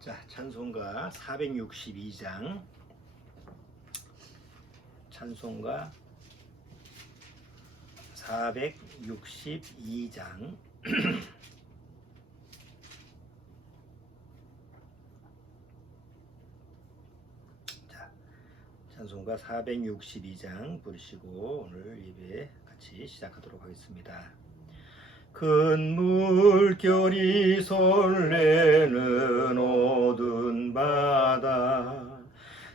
자, 찬송가 462장. 찬송가 462장. 자, 찬송가 462장 부르시고 오늘 예배 같이 시작하도록 하겠습니다. 큰 물결이 설레는 어두운 바다,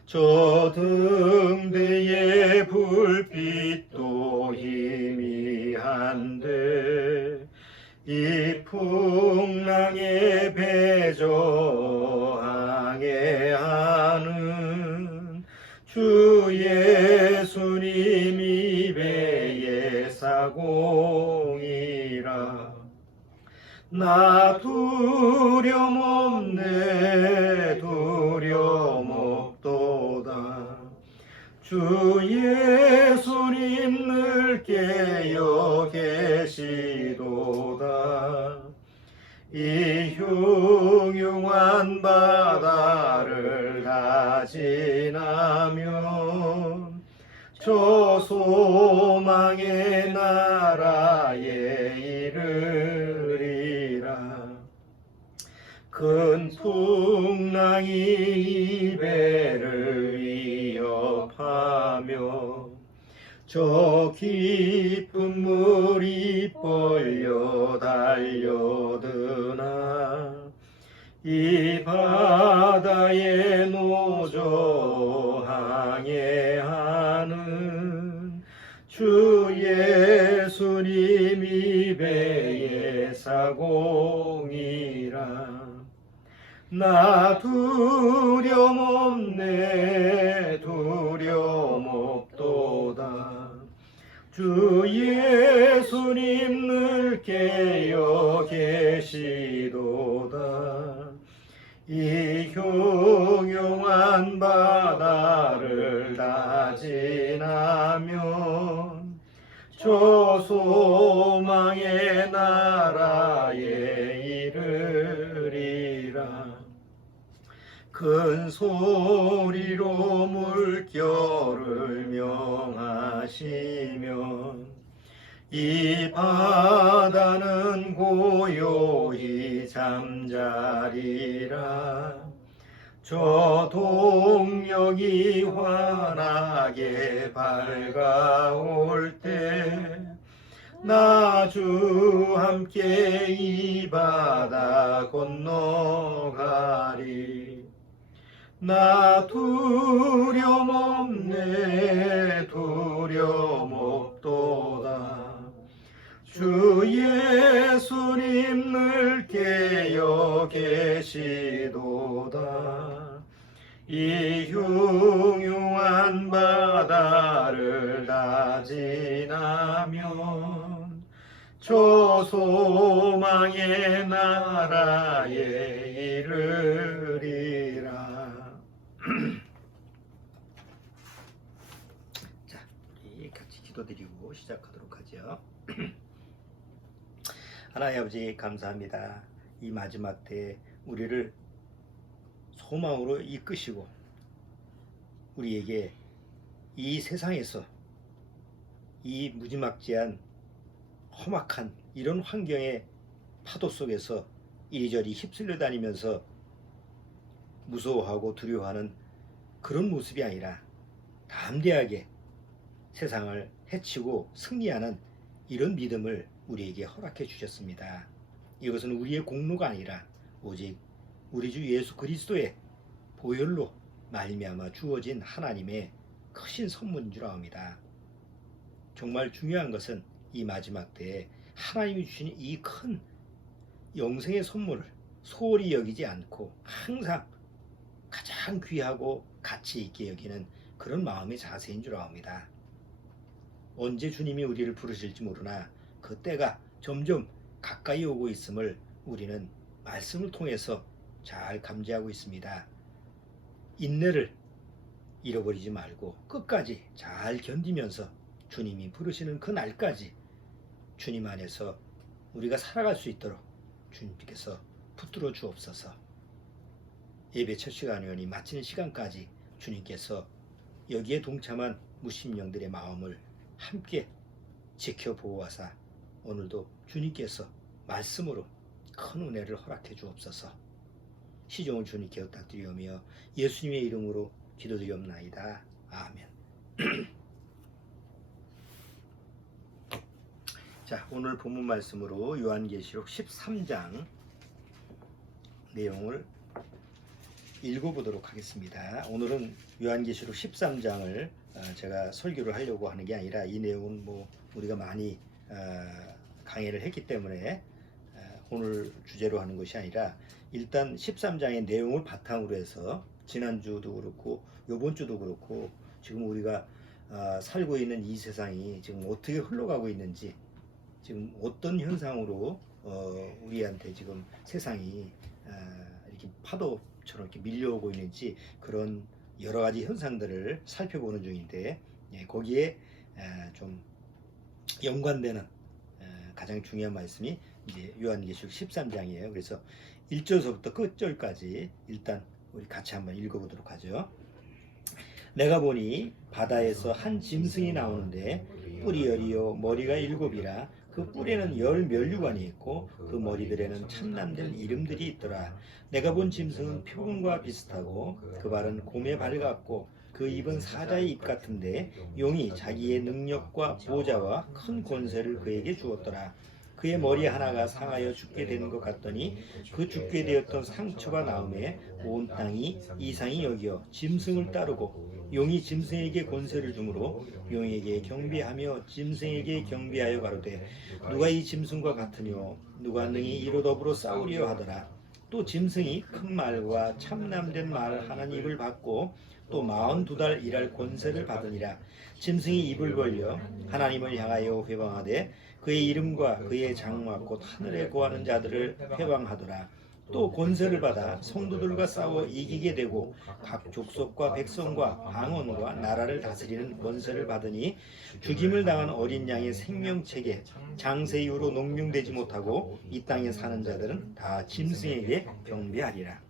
저 등대의 불빛도 희미한데 이 풍랑에 배저 항해하는 주 예수님이 배의 사공이라. 나 두려움 없네, 두려움 없도다. 주 예수님 늘 깨어 계시도다. 이 흉흉한 바다를 다 지나면 저 소망의 나라에 이르리라. 큰 풍랑이 이 배를 위협하며 저 깊은 물이 벌려 달려드나 이 바다에 노저 항해하는 주 예수님이 배의 사공이라. 나 두려움 없네, 두려움 없도다. 주 예수님 늘 깨어 계시도다. 이 흉흉한 바다를 다 지나면 저 소망의 나라에 이르리라. 큰 소리로 물결을 명하시면 이 바다는 고요히 잠자리라. 저 동력이 환하게 밝아올 때 나 주 함께 이 바다 건너가리. 나 두려움 없네, 두려움 없도다. 주 예수님 늘 깨어 계시도다. 이 흉흉한 바다를 다 지나면 저 소망의 나라에 이르리라. 자, 우리 같이 기도드리고 시작하도록 하죠. 하나님 아버지 감사합니다. 이 마지막 때에 우리를 소망으로 이끄시고 우리에게 이 세상에서 이 무지막지한 험악한 이런 환경의 파도 속에서 이리저리 휩쓸려 다니면서 무서워하고 두려워하는 그런 모습이 아니라 담대하게 세상을 해치고 승리하는 이런 믿음을 우리에게 허락해 주셨습니다. 이것은 우리의 공로가 아니라 오직 우리 주 예수 그리스도의 보혈로 말미암아 주어진 하나님의 크신 선물인 줄 압니다. 정말 중요한 것은 이 마지막 때에 하나님이 주신 이 큰 영생의 선물을 소홀히 여기지 않고 항상 가장 귀하고 가치 있게 여기는 그런 마음의 자세인 줄 압니다. 언제 주님이 우리를 부르실지 모르나 그 때가 점점 가까이 오고 있음을 우리는 말씀을 통해서 잘 감지하고 있습니다. 인내를 잃어버리지 말고 끝까지 잘 견디면서 주님이 부르시는 그 날까지 주님 안에서 우리가 살아갈 수 있도록 주님께서 붙들어 주옵소서. 예배 첫 시간이오니 마치는 시간까지 주님께서 여기에 동참한 무심령들의 마음을 함께 지켜보호하사 오늘도 주님께서 말씀으로 큰 은혜를 허락해 주옵소서. 시종을 주님께 부탁드리오며 예수님의 이름으로 기도드리옵나이다. 아멘. 자, 오늘 본문 말씀으로 요한계시록 13장 내용을 읽어보도록 하겠습니다. 오늘은 요한계시록 13장을 제가 설교를 하려고 하는 게 아니라 이 내용은 뭐 우리가 많이 강의를 했기 때문에 오늘 주제로 하는 것이 아니라 일단 13장의 내용을 바탕으로 해서 지난주도 그렇고 요번 주도 그렇고 지금 우리가 살고 있는 이 세상이 지금 어떻게 흘러가고 있는지, 지금 어떤 현상으로 우리한테 지금 세상이 이렇게 파도처럼 이렇게 밀려오고 있는지, 그런 여러 가지 현상들을 살펴보는 중인데, 거기에 좀 연관되는 가장 중요한 말씀이 이제 요한계시록 13장이에요. 그래서 1절서부터 끝절까지 일단 우리 같이 한번 읽어보도록 하죠. 내가 보니 바다에서 한 짐승이 나오는데 뿔이 열이요 머리가 일곱이라. 그 뿔에는 열 면류관이 있고 그 머리들에는 참남된 이름들이 있더라. 내가 본 짐승은 표범과 비슷하고 그 발은 곰의 발 같고 그 입은 사자의 입 같은데 용이 자기의 능력과 보좌와 큰 권세를 그에게 주었더라. 그의 머리 하나가 상하여 죽게 되는 것 같더니 그 죽게 되었던 상처가 나음에 온 땅이 이상히 여기어 짐승을 따르고 용이 짐승에게 권세를 주므로 용에게 경배하며 짐승에게 경배하여 가로되 누가 이 짐승과 같으뇨 누가 능히 이로 더불어 싸우려 하더라. 또 짐승이 큰 말과 참남된 말 하는 입을 받고 또 42달 일할 권세를 받으니라. 짐승이 입을 벌려 하나님을 향하여 회방하되 그의 이름과 그의 장막 곧 하늘에 거하는 자들을 회방하더라. 또 권세를 받아 성도들과 싸워 이기게 되고 각 족속과 백성과 방언과 나라를 다스리는 권세를 받으니 죽임을 당한 어린 양의 생명책에 장세 이후로 농명되지 못하고 이 땅에 사는 자들은 다 짐승에게 경배하리라.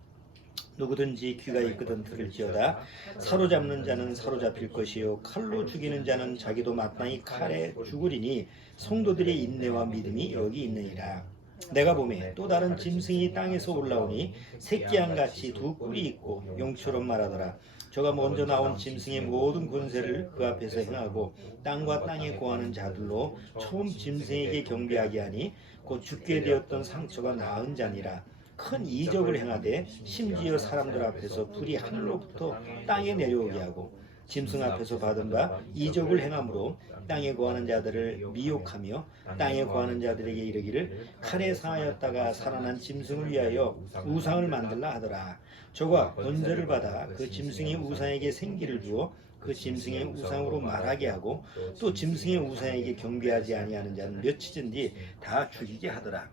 누구든지 귀가 있거든 들을지어다. 사로잡는 자는 사로잡힐 것이요 칼로 죽이는 자는 자기도 마땅히 칼에 죽으리니 성도들의 인내와 믿음이 여기 있느니라. 내가 보매 또 다른 짐승이 땅에서 올라오니 새끼양같이 두 뿔이 있고 용처럼 말하더라. 저가 먼저 나온 짐승의 모든 권세를 그 앞에서 행하고 땅과 땅에 거하는 자들로 처음 짐승에게 경배하게 하니 곧 죽게 되었던 상처가 나은 자니라. 큰 이적을 행하되 심지어 사람들 앞에서 불이 하늘로부터 땅에 내려오게 하고 짐승 앞에서 받은 바 이적을 행함으로 땅에 거하는 자들을 미혹하며 땅에 거하는 자들에게 이르기를 칼에 상하였다가 살아난 짐승을 위하여 우상을 만들라 하더라. 저가 권세를 받아 그 짐승의 우상에게 생기를 주어 그 짐승의 우상으로 말하게 하고 또 짐승의 우상에게 경배하지 아니하는 자는 며칠인지 다 죽이게 하더라.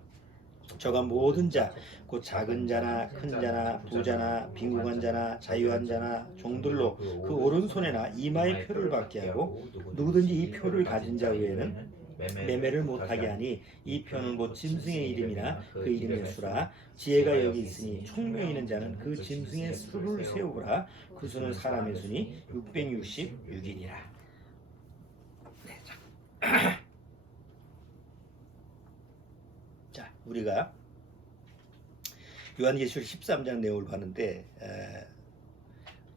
저가 모든 자, 곧 작은 자나 큰 자나 부자나 빈궁한 자나 자유한 자나 종들로 그 오른손에나 이마에 표를 받게 하고 누구든지 이 표를 가진 자 외에는 매매를 못하게 하니 이 표는 곧 짐승의 이름이나 그 이름의 수라. 지혜가 여기 있으니 총명 있는 자는 그 짐승의 수를 세우거라. 그 수는 사람의 수니 666이니라. 네, 자, 우리가 요한계시록 13장 내용을 봤는데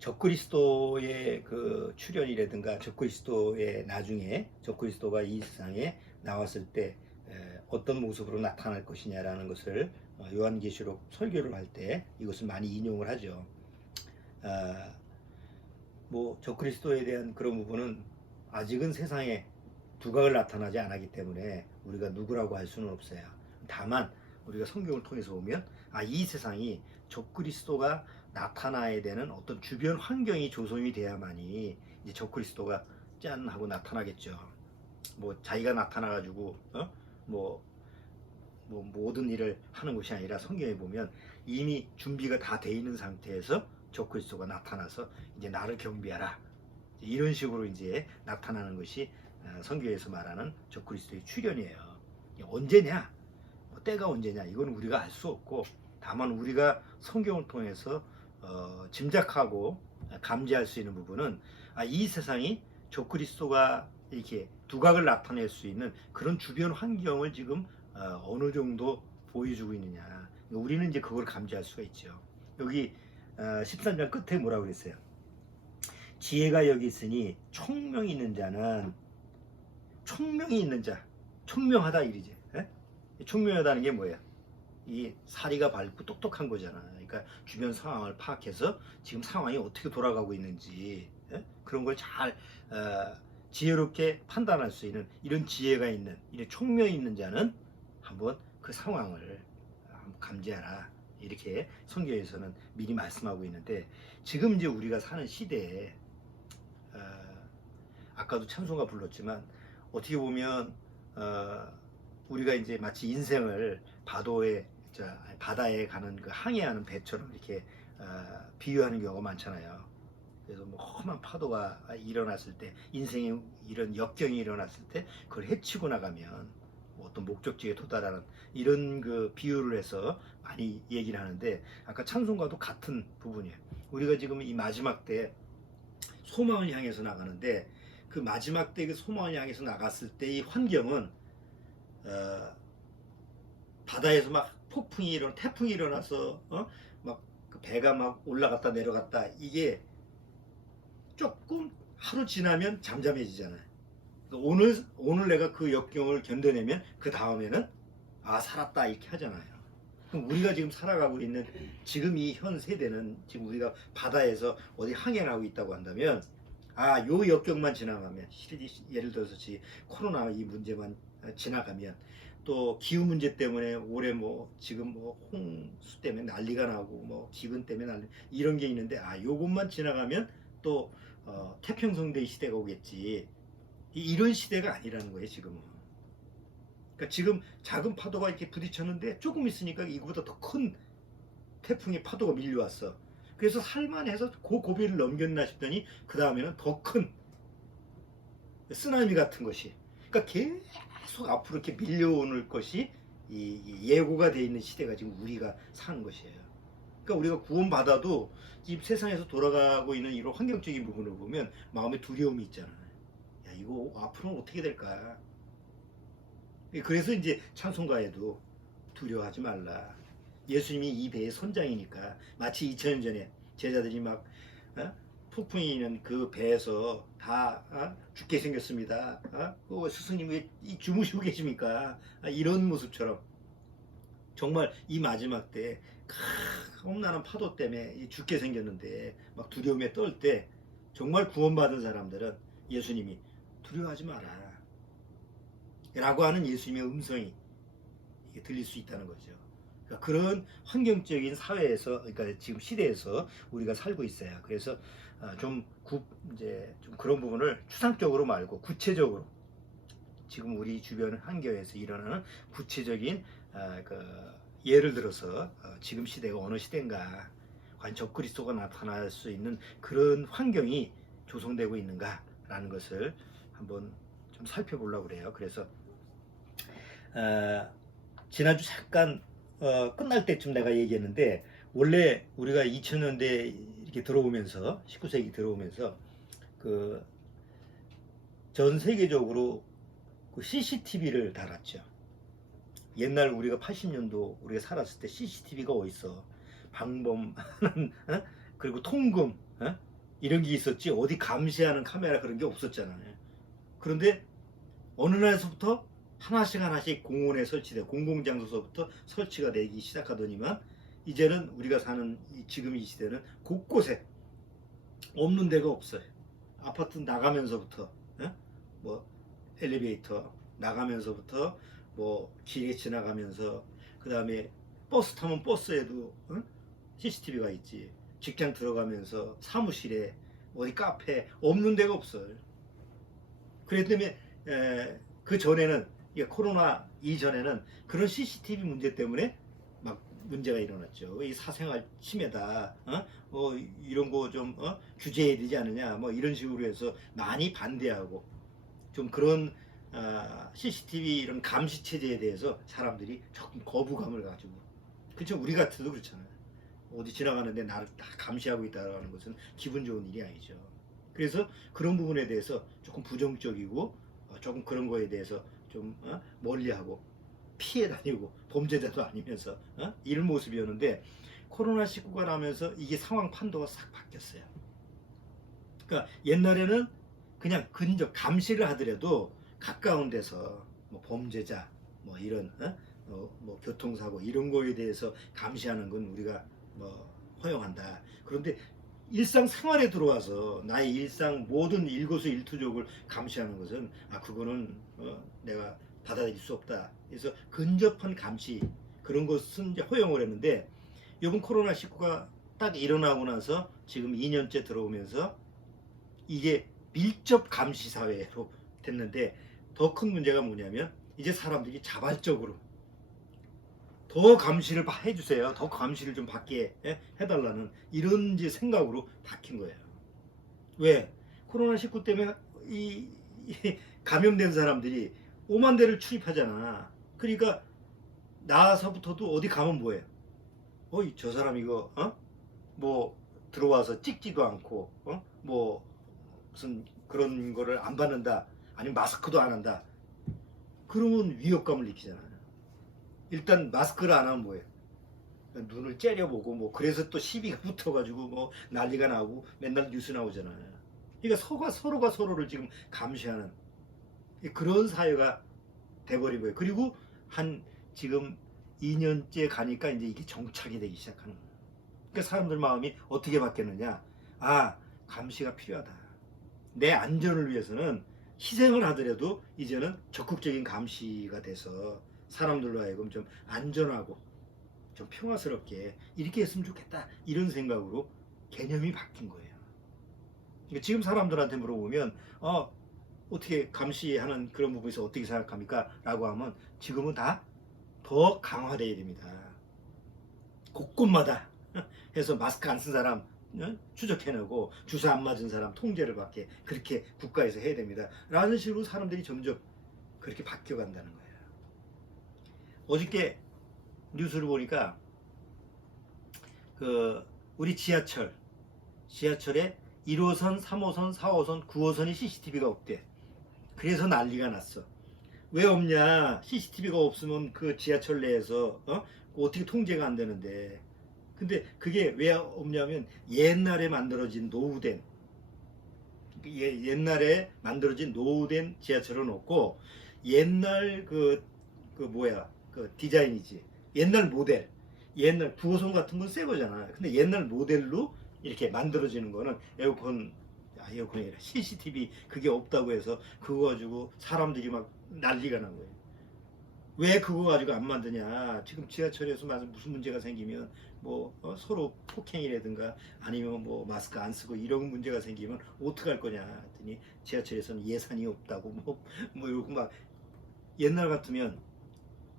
적그리스도의 그 출현이라든가 적그리스도의 나중에 적그리스도가 이 세상에 나왔을 때 어떤 모습으로 나타날 것이냐라는 것을 요한계시록 설교를 할 때 이것을 많이 인용을 하죠. 뭐 적그리스도에 대한 그런 부분은 아직은 세상에 두각을 나타나지 않았기 때문에 우리가 누구라고 할 수는 없어요. 다만 우리가 성경을 통해서 보면 이 세상이 적그리스도가 나타나야 되는 어떤 주변 환경이 조성이 돼야만이 이제 적그리스도가 짠 하고 나타나겠죠. 뭐 자기가 나타나가지고 뭐 모든 일을 하는 것이 아니라 성경에 보면 이미 준비가 다 돼 있는 상태에서 적그리스도가 나타나서 이제 나를 경배하라, 이런 식으로 이제 나타나는 것이 성경에서 말하는 적그리스도의 출현이에요. 언제냐? 때가 언제냐? 이건 우리가 알 수 없고, 다만 우리가 성경을 통해서 짐작하고 감지할 수 있는 부분은 이 세상이 적그리스도가 이렇게 두각을 나타낼 수 있는 그런 주변 환경을 지금 어느 정도 보여주고 있느냐. 우리는 이제 그걸 감지할 수가 있죠. 여기 13장 끝에 뭐라고 그랬어요? 지혜가 여기 있으니 총명이 있는 자는 총명이 있는 자, 총명하다 이리지. 에? 총명하다는 게 뭐예요? 이 사리가 밝고 똑똑한 거잖아. 그러니까 주변 상황을 파악해서 지금 상황이 어떻게 돌아가고 있는지 그런 걸 잘 지혜롭게 판단할 수 있는 이런 지혜가 있는 이런 총명이 있는 자는 한번 그 상황을 한번 감지하라. 이렇게 성경에서는 미리 말씀하고 있는데 지금 이제 우리가 사는 시대에 아까도 찬송가 불렀지만 어떻게 보면 우리가 이제 마치 인생을 바다에 가는 그 항해하는 배처럼 이렇게 비유하는 경우가 많잖아요. 그래서 뭐 험한 파도가 일어났을 때 인생의 이런 역경이 일어났을 때 그걸 헤치고 나가면 어떤 목적지에 도달하는 이런 그 비유를 해서 많이 얘기를 하는데 아까 찬송가도 같은 부분이에요. 우리가 지금 이 마지막 때 소망을 향해서 나가는데 그 마지막 때 그 소망을 향해서 나갔을 때 이 환경은 바다에서 막 폭풍이 태풍이 일어나서 막 그 배가 막 올라갔다 내려갔다 이게 조금 하루 지나면 잠잠해지잖아요. 오늘 내가 그 역경을 견뎌내면 그 다음에는 살았다 이렇게 하잖아요. 그럼 우리가 지금 살아가고 있는 지금 이 현 세대는 지금 우리가 바다에서 어디 항해하고 있다고 한다면 요 역경만 지나가면 예를 들어서 코로나 이 문제만 지나가면 또 기후 문제 때문에 올해 지금 홍수 때문에 난리가 나고 기근 때문에 이런 게 있는데 요것만 지나가면 또 태평성대의 시대가 오겠지. 이런 시대가 아니라는 거예요 지금은. 그러니까 지금 작은 파도가 이렇게 부딪혔는데 조금 있으니까 이거보다 더 큰 태풍의 파도가 밀려왔어. 그래서 살만해서 그 고비를 넘겼나 싶더니 그 다음에는 더 큰 쓰나미 같은 것이, 그러니까 계속 앞으로 이렇게 밀려오는 것이 예고가 되어 있는 시대가 지금 우리가 사는 것이에요. 그러니까 우리가 구원받아도 이 세상에서 돌아가고 있는 이런 환경적인 부분을 보면 마음에 두려움이 있잖아요. 야, 이거 앞으로는 어떻게 될까? 그래서 이제 찬송가에도 두려워하지 말라. 예수님이 이 배의 선장이니까 마치 2000년 전에 제자들이 막 폭풍이 있는 그 배에서 다 죽게 생겼습니다. 스승님 왜 주무시고 계십니까? 이런 모습처럼 정말 이 마지막 때 험난한 파도 때문에 죽게 생겼는데 막 두려움에 떨 때 정말 구원받은 사람들은 예수님이 두려워하지 마라 라고 하는 예수님의 음성이 들릴 수 있다는 거죠. 그러니까 그런 환경적인 사회에서, 그러니까 지금 시대에서 우리가 살고 있어요. 그래서 좀 그런 부분을 추상적으로 말고 구체적으로 지금 우리 주변 환경에서 일어나는 구체적인 예를 들어서 지금 시대가 어느 시대인가, 과연 적그리스도가 나타날 수 있는 그런 환경이 조성되고 있는가라는 것을 한번 좀 살펴보려고 그래요. 그래서 지난주 잠깐 끝날 때쯤 내가 얘기했는데 원래 우리가 2000년대 이렇게 들어오면서 19세기 들어오면서 그 전 세계적으로 그 CCTV를 달았죠. 옛날 우리가 80년도 우리가 살았을 때 CCTV가 어딨어? 방범하는 그리고 통금 이런 게 있었지 어디 감시하는 카메라 그런 게 없었잖아요. 그런데 어느 날에서부터 하나씩 공원에 설치돼 공공장소서부터 설치가 되기 시작하더니만 이제는 우리가 사는 지금 이 시대는 곳곳에 없는 데가 없어요. 아파트 나가면서부터 엘리베이터 나가면서부터 길에 지나가면서 그 다음에 버스 타면 버스에도 CCTV가 있지. 직장 들어가면서 사무실에 어디 카페 없는 데가 없어요. 그랬기 때문에 그 전에는 코로나 이전에는 그런 CCTV 문제 때문에 막 문제가 일어났죠. 이 사생활 침해다. 이런 거 좀 규제해야 되지 않느냐. 이런 식으로 해서 많이 반대하고 좀 그런 CCTV 이런 감시 체제에 대해서 사람들이 조금 거부감을 가지고, 그렇죠. 우리 같아도 그렇잖아요. 어디 지나가는데 나를 다 감시하고 있다는 것은 기분 좋은 일이 아니죠. 그래서 그런 부분에 대해서 조금 부정적이고 조금 그런 거에 대해서 좀 멀리하고 피해 다니고 범죄자도 아니면서 이런 모습이었는데 코로나19가 나면서 이게 상황 판도가 싹 바뀌었어요. 그러니까 옛날에는 그냥 근접 감시를 하더라도 가까운 데서 뭐 범죄자 뭐 이런 뭐 교통사고 이런 거에 대해서 감시하는 건 우리가 뭐 허용한다. 그런데 일상생활에 들어와서 나의 일상 모든 일거수일투족을 감시하는 것은 그거는 내가 받아들일 수 없다. 그래서 근접한 감시 그런 것은 이제 허용을 했는데 이번 코로나19가 딱 일어나고 나서 지금 2년째 들어오면서 이게 밀접 감시 사회로 됐는데 더 큰 문제가 뭐냐면 이제 사람들이 자발적으로 더 감시를 해주세요. 더 감시를 좀 받게 해달라는 이런 이제 생각으로 바뀐 거예요. 왜? 코로나19 때문에 이 감염된 사람들이 5만 대를 출입하잖아. 그러니까 나서부터도 어디 가면 뭐해? 어이 저 사람 이거 뭐 들어와서 찍지도 않고 뭐 무슨 그런 거를 안 받는다. 아니면 마스크도 안 한다. 그러면 위협감을 느끼잖아요. 일단 마스크를 안 하면 뭐예요? 눈을 째려보고 뭐 그래서 또 시비가 붙어가지고 뭐 난리가 나고 맨날 뉴스 나오잖아요. 그러니까 서로가 서로를 지금 감시하는 그런 사회가 돼버린 거예요. 그리고 한 지금 2년째 가니까 이제 이게 정착이 되기 시작하는 거예요. 그러니까 사람들 마음이 어떻게 바뀌었느냐? 감시가 필요하다. 내 안전을 위해서는 희생을 하더라도 이제는 적극적인 감시가 돼서 사람들로 하여금 좀 안전하고 좀 평화스럽게 이렇게 했으면 좋겠다 이런 생각으로 개념이 바뀐 거예요. 그러니까 지금 사람들한테 물어보면 어떻게 감시하는 그런 부분에서 어떻게 생각합니까? 라고 하면 지금은 다 더 강화되어야 됩니다. 곳곳마다 해서 마스크 안 쓴 사람 추적해내고 주사 안 맞은 사람 통제를 받게 그렇게 국가에서 해야 됩니다. 라는 식으로 사람들이 점점 그렇게 바뀌어간다는 거예요. 어저께 뉴스를 보니까 우리 지하철에 1호선, 3호선, 4호선, 9호선이 CCTV가 없대. 그래서 난리가 났어. 왜 없냐? CCTV가 없으면 그 지하철 내에서 어떻게 통제가 안 되는데. 근데 그게 왜 없냐면 옛날에 만들어진 노후된 지하철은 없고 옛날 그 디자인이지. 옛날 모델. 옛날 9호선 같은 건 새 거잖아. 근데 옛날 모델로 이렇게 만들어지는 거는 에어컨이 아니라 CCTV 그게 없다고 해서 그거 가지고 사람들이 막 난리가 난 거예요. 왜 그거 가지고 안 만드냐? 지금 지하철에서 무슨 문제가 생기면 서로 폭행이라든가 아니면 마스크 안 쓰고 이런 문제가 생기면 어떡할 거냐 했더니 지하철에서는 예산이 없다고 이러고 막 옛날 같으면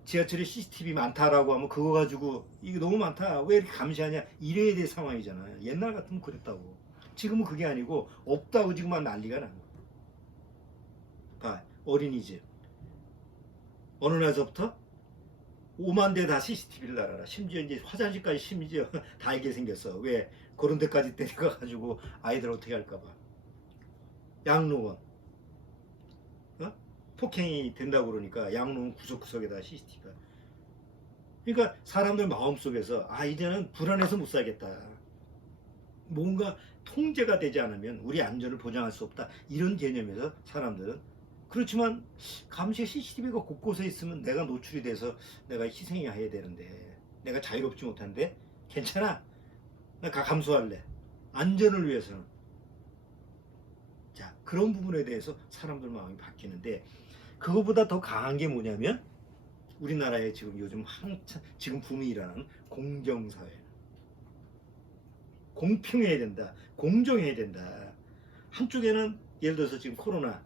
지하철에 CCTV 많다라고 하면 그거 가지고 이게 너무 많다 왜 이렇게 감시하냐 이래야 될 상황이잖아요. 옛날 같으면 그랬다고. 지금은 그게 아니고 없다고 지금 막 난리가 난 거야. 봐, 어린이집 어느 날서부터 5만 대 다 CCTV를 달아라. 심지어 이제 화장실까지 심지어 달게 생겼어. 왜? 그런 데까지 데려가가지고 아이들 어떻게 할까봐. 양로원 폭행이 된다고 그러니까 양로원 구석구석에다 CCTV가. 그러니까 사람들 마음속에서 이제는 불안해서 못 살겠다. 뭔가 통제가 되지 않으면 우리 안전을 보장할 수 없다. 이런 개념에서 사람들은 그렇지만 감시 CCTV가 곳곳에 있으면 내가 노출이 돼서 내가 희생해야 되는데 내가 자유롭지 못한데 괜찮아. 나 감수할래. 안전을 위해서는. 자, 그런 부분에 대해서 사람들 마음이 바뀌는데 그거보다 더 강한 게 뭐냐면 우리나라에 지금 요즘 지금 붐이 일어나는 공정사회. 공평해야 된다. 공정해야 된다. 한쪽에는 예를 들어서 지금 코로나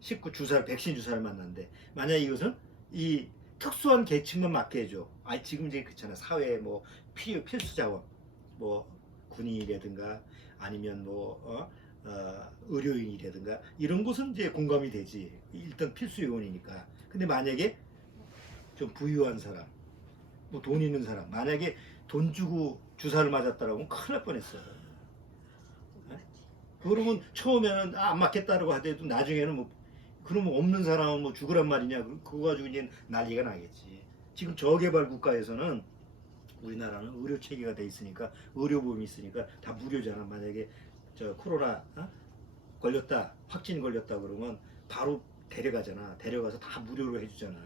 19 백신 주사를 맞는데 만약 이것은 이 특수한 계층만 맞게 해줘. 지금 이제 그렇잖아. 사회에 필수 자원, 군인이라든가 아니면 의료인이라든가 이런 곳은 이제 공감이 되지. 일단 필수 요원이니까. 근데 만약에 좀 부유한 사람, 돈 있는 사람, 만약에 돈 주고 주사를 맞았다라고 큰일 날 뻔했어. 그러면 처음에는 안 맞겠다라고 하더라도 나중에는 뭐 그러면 없는 사람은 뭐 죽으란 말이냐 그거 가지고 이제 난리가 나겠지. 지금 저개발 국가에서는 우리나라는 의료 체계가 돼 있으니까 의료보험이 있으니까 다 무료잖아. 만약에 저 코로나 걸렸다 확진 걸렸다 그러면 바로 데려가잖아. 데려가서 다 무료로 해주잖아.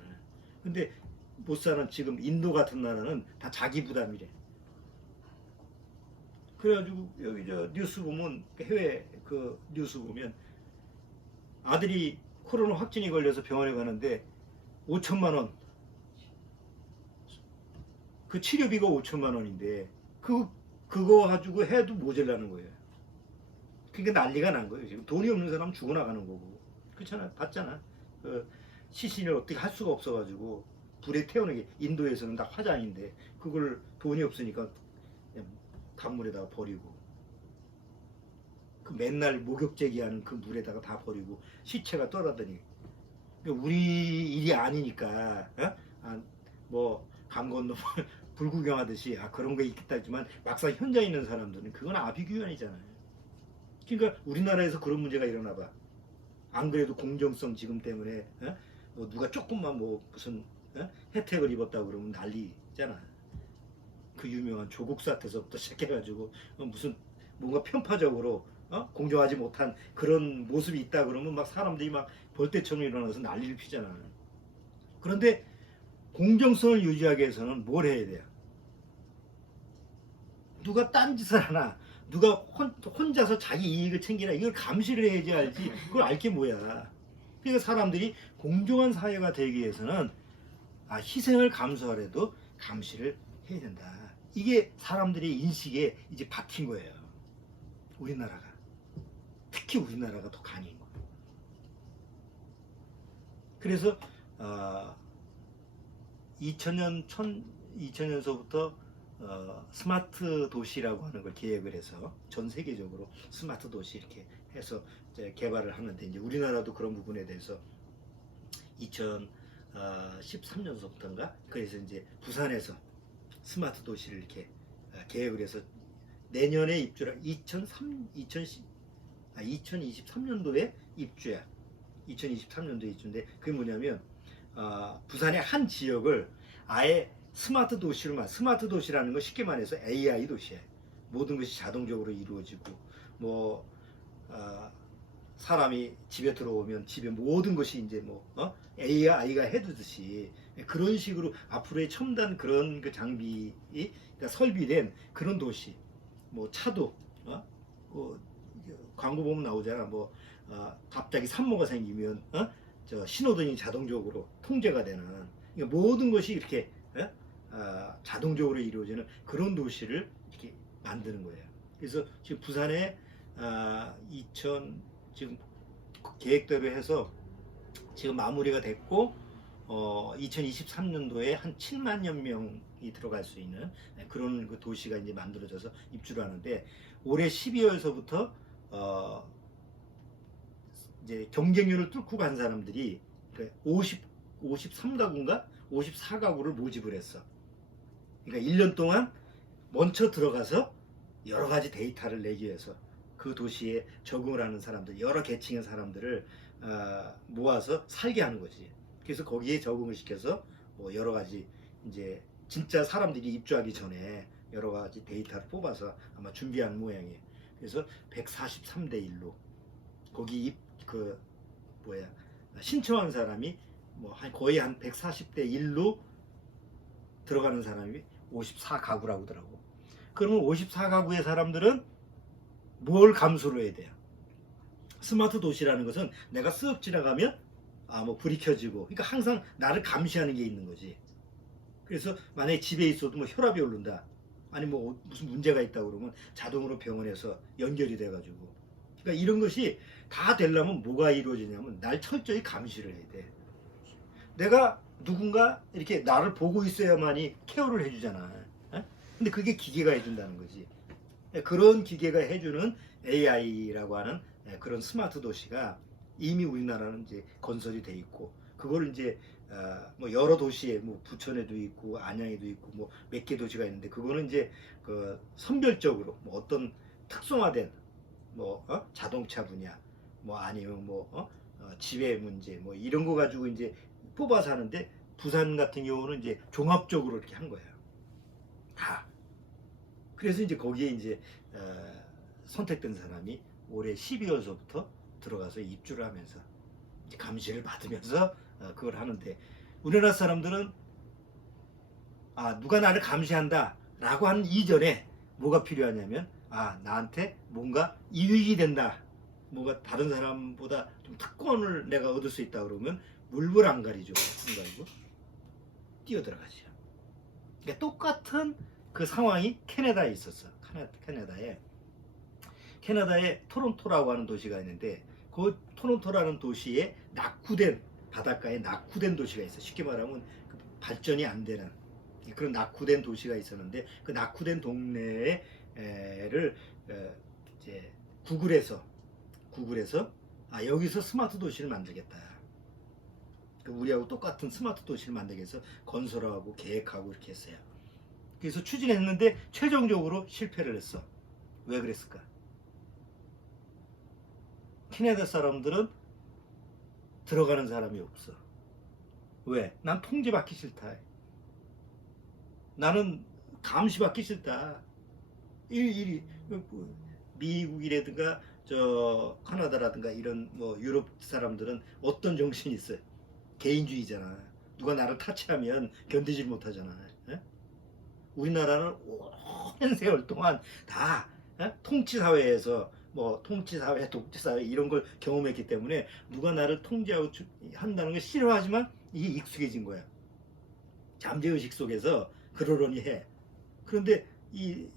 근데 못 사는 지금 인도 같은 나라는 다 자기 부담이래. 그래가지고 여기 저 뉴스 보면 해외 그 뉴스 보면 아들이 코로나 확진이 걸려서 병원에 가는데 5천만 원. 그 치료비가 5천만 원인데 그거 가지고 해도 모자라는 거예요. 그러니까 난리가 난 거예요. 지금 돈이 없는 사람 죽어나가는 거고. 그렇잖아. 봤잖아. 그 시신을 어떻게 할 수가 없어가지고 불에 태우는 게 인도에서는 다 화장인데 그걸 돈이 없으니까 그냥 강물에다가 버리고 그 맨날 목욕제기하는 그 물에다가 다 버리고 시체가 떠나더니 그러니까 우리 일이 아니니까 뭐강 건너 불구경하듯이 그런 게 있겠다 지만 막상 현장에 있는 사람들은 그건 아비규환이잖아요. 그러니까 우리나라에서 그런 문제가 일어나 봐. 안 그래도 공정성 지금 때문에 뭐 누가 조금만 뭐 무슨 혜택을 입었다 그러면 난리잖아. 그 유명한 조국 사태서부터 시작해가지고 무슨 뭔가 편파적으로 공정하지 못한 그런 모습이 있다 그러면 막 사람들이 막 벌떼처럼 일어나서 난리를 피잖아. 그런데 공정성을 유지하기 위해서는 뭘 해야 돼요? 누가 딴짓을 하나 누가 혼자서 자기 이익을 챙기나 이걸 감시를 해야지 알지 그걸 알 게 뭐야. 그러니까 사람들이 공정한 사회가 되기 위해서는 희생을 감수하려도 감시를 해야 된다. 이게 사람들의 인식에 이제 박힌 거예요. 우리나라가. 특히 우리나라가 더 강인 거예요. 그래서 2000년서부터 스마트 도시라고 하는 걸 계획을 해서 전 세계적으로 스마트 도시 이렇게 해서 이제 개발을 하는데 이제 우리나라도 그런 부분에 대해서 2013년서부터인가 그래서 이제 부산에서 스마트 도시를 이렇게 계획을 해서 내년에 입주를 2023년도에 입주야. 2023년도에 입주인데 그게 뭐냐면 부산의 한 지역을 아예 스마트 도시로만 스마트 도시라는 건 쉽게 말해서 AI 도시야. 모든 것이 자동적으로 이루어지고 뭐 사람이 집에 들어오면 집에 모든 것이 이제 뭐 AI가 해두듯이 그런 식으로 앞으로의 첨단 그런 그 장비 그러니까 설비된 그런 도시 뭐 차도 광고 보면 나오잖아. 뭐 갑자기 산모가 생기면 저 신호등이 자동적으로 통제가 되는 그러니까 모든 것이 이렇게 자동적으로 이루어지는 그런 도시를 이렇게 만드는 거예요. 그래서 지금 부산에 지금 계획대로 해서 지금 마무리가 됐고 2023년도에 한 7만여 명이 들어갈 수 있는 그런 그 도시가 이제 만들어져서 입주를 하는데 올해 12월서부터 이제 경쟁률을 뚫고 간 사람들이 53가구인가 54가구를 모집을 했어. 그러니까 1년 동안 먼저 들어가서 여러 가지 데이터를 내기 위해서 그 도시에 적응을 하는 사람들, 여러 계층의 사람들을 모아서 살게 하는 거지. 그래서 거기에 적응을 시켜서 뭐 여러 가지 이제 진짜 사람들이 입주하기 전에 여러 가지 데이터를 뽑아서 아마 준비한 모양이에요. 그래서 143대 1로 거기 신청한 사람이 뭐 거의 한 140대 1로 들어가는 사람이 54가구라고 하더라고. 그러면 54가구의 사람들은 뭘 감수를 해야 돼요? 스마트 도시라는 것은 내가 쓱 지나가면 뭐 불이 켜지고 그러니까 항상 나를 감시하는 게 있는 거지. 그래서 만약에 집에 있어도 뭐 혈압이 오른다 아니 뭐 무슨 문제가 있다 그러면 자동으로 병원에서 연결이 돼 가지고 그러니까 이런 것이 다 되려면 뭐가 이루어지냐면 날 철저히 감시를 해야 돼. 내가 누군가 이렇게 나를 보고 있어야만이 케어를 해주잖아. 근데 그게 기계가 해준다는 거지. 그런 기계가 해주는 AI라고 하는 그런 스마트 도시가 이미 우리나라는 이제 건설이 돼 있고 그걸 이제 뭐 여러 도시에 뭐 부천에도 있고 안양에도 있고 뭐 몇 개 도시가 있는데 그거는 이제 그 선별적으로 뭐 어떤 특성화된 뭐 자동차 분야 뭐 아니면 뭐 지배 문제 뭐 이런 거 가지고 이제 뽑아서 하는데 부산 같은 경우는 이제 종합적으로 이렇게 한 거예요. 다. 그래서 이제 거기에 이제 선택된 사람이 올해 12월서부터 들어가서 입주를 하면서 이제 감시를 받으면서 그걸 하는데 우리나라 사람들은 누가 나를 감시한다 라고 하는 이전에 뭐가 필요하냐면 나한테 뭔가 이익이 된다, 뭐가 다른 사람보다 좀 특권을 내가 얻을 수 있다 그러면 물불 안 가리죠. 안 가리고 뛰어들어가죠. 그러니까 똑같은 그 상황이 캐나다에 있었어. 캐나다에 토론토라고 하는 도시가 있는데 그 토론토라는 도시에 낙후된 바닷가에 낙후된 도시가 있어. 쉽게 말하면 그 발전이 안 되는 그런 낙후된 도시가 있었는데 그 낙후된 동네를 이제 구글에서 여기서 스마트 도시를 만들겠다. 우리하고 똑같은 스마트 도시를 만들기 위해서 건설하고 계획하고 이렇게 했어요. 그래서 추진했는데 최종적으로 실패를 했어. 왜 그랬을까? 캐나다 사람들은 들어가는 사람이 없어. 왜? 난 통제받기 싫다. 나는 감시받기 싫다. 미국이라든가 저 카나다라든가 이런 뭐 유럽 사람들은 어떤 정신이 있어요? 개인주의잖아. 누가 나를 타치하면 견디질 못하잖아. 에? 우리나라는 오랜 세월 동안 다 통치사회에서 뭐 통치사회, 독재사회 이런 걸 경험했기 때문에 누가 나를 통제하고 한다는 걸 싫어하지만 이게 익숙해진 거야. 잠재의식 속에서 그러려니 해. 그런데 이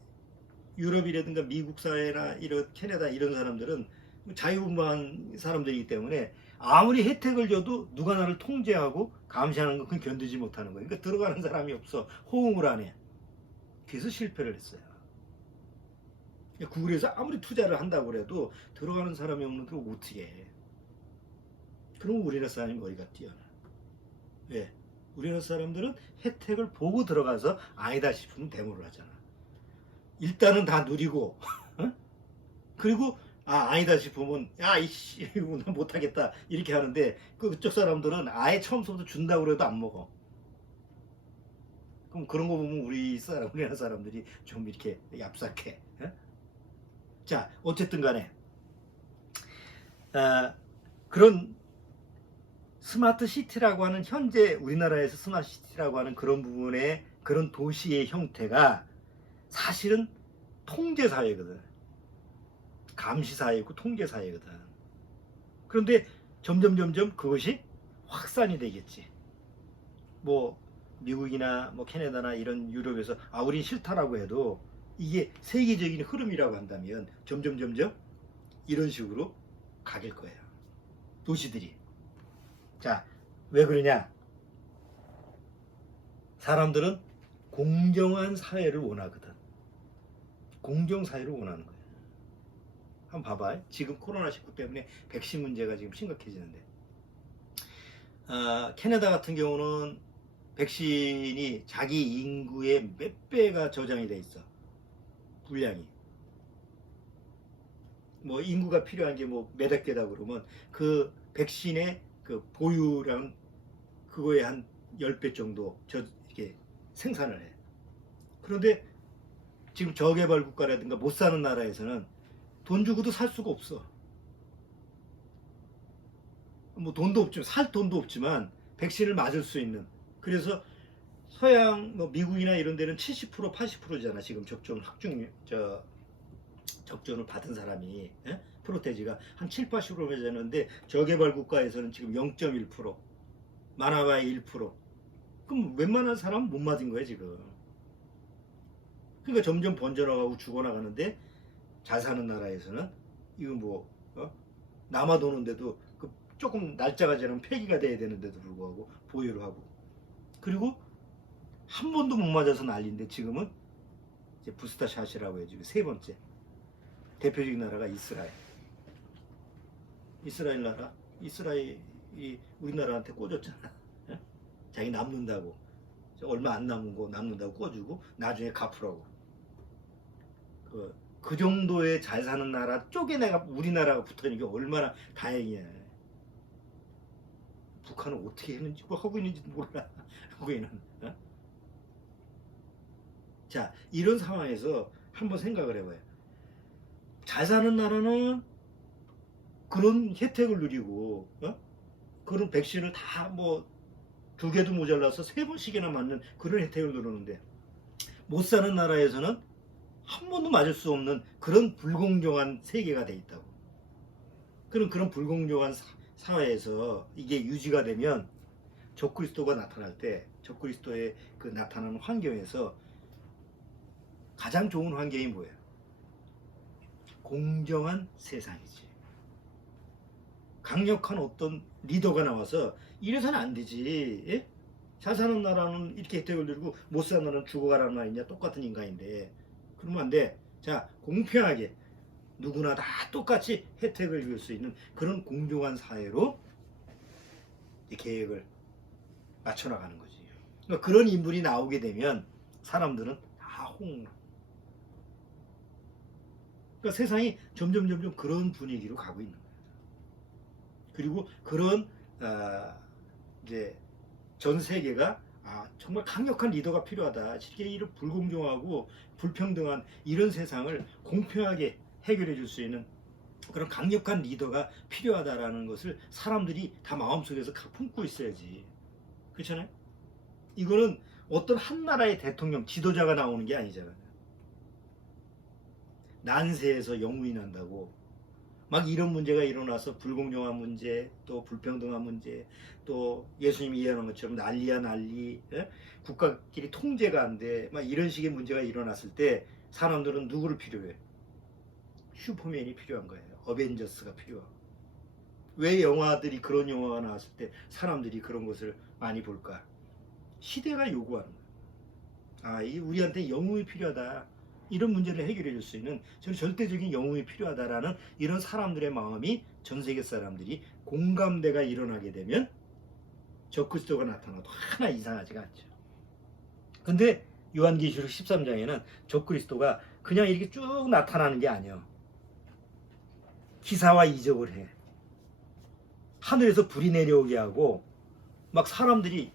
유럽이라든가 미국 사회나 이런 캐나다 이런 사람들은 자유분방한 사람들이기 때문에 아무리 혜택을 줘도 누가 나를 통제하고 감시하는 건 견디지 못하는 거예요. 그러니까 들어가는 사람이 없어. 호응을 안 해. 그래서 실패를 했어요. 구글에서 아무리 투자를 한다고 해도 들어가는 사람이 없는 걸 어떻게 해. 그럼 우리나라 사람이 머리가 뛰어나. 왜? 우리나라 사람들은 혜택을 보고 들어가서 아니다 싶으면 데모를 하잖아. 일단은 다 누리고 그리고 아니다 싶으면 이씨 난 못하겠다 이렇게 하는데 그쪽 사람들은 아예 처음부터 준다고 해도 안 먹어. 그럼 그런 거 보면 우리나라 사람들이 좀 이렇게 얍삭해. 자, 어쨌든 간에 그런 스마트 시티라고 하는 현재 우리나라에서 스마트 시티라고 하는 그런 부분의 그런 도시의 형태가 사실은 통제사회거든. 감시사회고 통제사회거든. 그런데 점점 그것이 확산이 되겠지. 뭐 미국이나 뭐 캐나다나 이런 유럽에서 우린 싫다라고 해도 이게 세계적인 흐름이라고 한다면 점점 이런 식으로 가길 거예요. 도시들이. 자, 왜 그러냐? 사람들은 공정한 사회를 원하거든. 공정사회를 원하는 거예요. 한번 봐봐. 지금 코로나19 때문에 백신 문제가 지금 심각해지는데 캐나다 같은 경우는 백신이 자기 인구의 몇 배가 저장이 돼 있어. 분량이. 뭐 인구가 필요한 게 뭐 몇억 개다 그러면 그 백신의 그 보유량 그거에 한 10배 정도 이렇게 생산을 해. 그런데 지금 저개발 국가라든가 못 사는 나라에서는 돈 주고도 살 수가 없어. 뭐 돈도 없지만 살 돈도 없지만 백신을 맞을 수 있는. 그래서 서양 뭐 미국이나 이런 데는 70% 80%잖아. 지금 접종을 받은 사람이 프로테지가 한 7, 80% 되는데 저개발 국가에서는 지금 0.1% 많아봐야 1%. 그럼 웬만한 사람은 못 맞은 거야 지금. 그러니까 점점 번져나가고 죽어나가는데 잘 사는 나라에서는 이거 뭐 남아 도는데도 그 조금 날짜가 지나면 폐기가 돼야 되는데도 불구하고 보유를 하고 그리고 한 번도 못 맞아서 난리인데 지금은 이제 부스터샷이라고 해야지. 세 번째 대표적인 나라가 이스라엘 나라. 이스라엘이 우리나라한테 꽂았잖아. 예? 자기 남는다고. 얼마 안 남은 거 남는다고 꿔주고 나중에 갚으라고. 그 정도의 잘 사는 나라 쪽에 내가 우리나라가 붙어있는 게 얼마나 다행이야. 북한은 어떻게 했는지 뭐 하고 있는지 몰라. 거기는. 어? 자, 이런 상황에서 한번 생각을 해봐요. 잘 사는 나라는 그런 혜택을 누리고, 그런 백신을 다 뭐 2개도 모자라서 3번씩이나 맞는 그런 혜택을 누리는데, 못 사는 나라에서는 한 번도 맞을 수 없는 그런 불공정한 세계가 돼 있다고. 그런 불공정한 사회에서 이게 유지가 되면 적그리스도가 나타날 때, 적그리스도의 그 나타나는 환경에서 가장 좋은 환경이 뭐예요? 공정한 세상이지. 강력한 어떤 리더가 나와서 이래서는 안 되지. 예? 잘 사는 나라는 이렇게 혜택을 누리고 못 사는 나라는 죽어가라는 말이냐. 똑같은 인간인데. 그러면 안 돼. 자, 공평하게 누구나 다 똑같이 혜택을 줄 수 있는 그런 공정한 사회로 이 계획을 맞춰나가는 거지. 그러니까 그런 인물이 나오게 되면 사람들은 다 홍. 그러니까 세상이 점점 그런 분위기로 가고 있는 거예요. 그리고 그런 이제 전 세계가 정말 강력한 리더가 필요하다. 이렇게 이런 불공정하고 불평등한 이런 세상을 공평하게 해결해 줄 수 있는 그런 강력한 리더가 필요하다라는 것을 사람들이 다 마음속에서 품고 있어야지. 그렇잖아요? 이거는 어떤 한 나라의 대통령, 지도자가 나오는 게 아니잖아요. 난세에서 영웅이 난다고 막 이런 문제가 일어나서 불공정한 문제, 또 불평등한 문제, 또 예수님이 이해하는 것처럼 난리야 난리, 예? 국가끼리 통제가 안 돼, 막 이런 식의 문제가 일어났을 때 사람들은 누구를 필요해? 슈퍼맨이 필요한 거예요. 어벤져스가 필요하고. 왜 영화들이 그런 영화가 나왔을 때 사람들이 그런 것을 많이 볼까? 시대가 요구하는 거예요. 이 우리한테 영웅이 필요하다. 이런 문제를 해결해 줄 수 있는 저는 절대적인 영웅이 필요하다라는 이런 사람들의 마음이 전 세계 사람들이 공감대가 일어나게 되면 적그리스도가 나타나도 하나 이상하지가 않죠. 근데 요한계시록 13장에는 적그리스도가 그냥 이렇게 쭉 나타나는 게 아니에요. 기사와 이적을 해. 하늘에서 불이 내려오게 하고 막 사람들이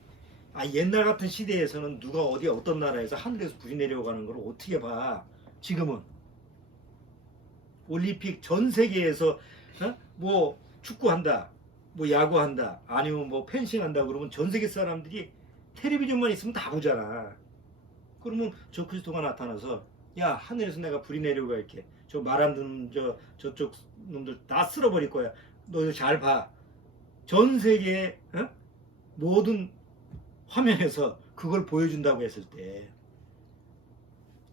옛날 같은 시대에서는 누가 어디 어떤 나라에서 하늘에서 불이 내려가는 걸 어떻게 봐. 지금은 올림픽 전 세계에서 뭐 축구한다, 뭐 야구한다, 아니면 뭐 펜싱한다 그러면 전 세계 사람들이 텔레비전만 있으면 다 보잖아. 그러면 저 그리스도가 나타나서 야, 하늘에서 내가 불이 내려가 이렇게 저 말 안 듣는 저쪽 놈들 다 쓸어버릴 거야. 너 이거 잘 봐. 전 세계의 모든 화면에서 그걸 보여준다고 했을 때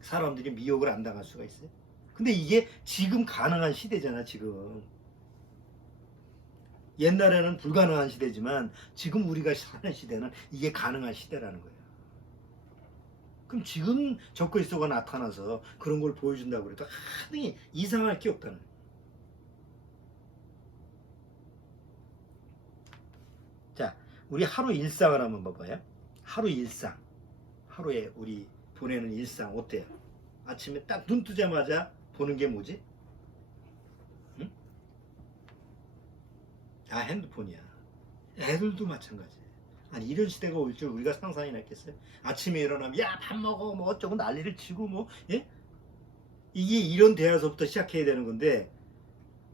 사람들이 미혹을 안 당할 수가 있어요. 근데 이게 지금 가능한 시대잖아. 지금 옛날에는 불가능한 시대지만 지금 우리가 사는 시대는 이게 가능한 시대라는 거예요. 그럼 지금 적그리스도가 나타나서 그런 걸 보여준다고 해도 하등이 이상할 게 없다는 거예요. 자, 우리 하루 일상을 한번 봐봐요. 하루 일상, 하루에 우리 보내는 일상 어때요? 아침에 딱 눈 뜨자마자 보는 게 뭐지? 응? 핸드폰이야. 애들도 마찬가지예요. 아니 이런 시대가 올 줄 우리가 상상이나 했겠어요? 아침에 일어나면 야 밥 먹어 뭐 어쩌고 난리를 치고 뭐 예? 이게 이런 대화서부터 시작해야 되는 건데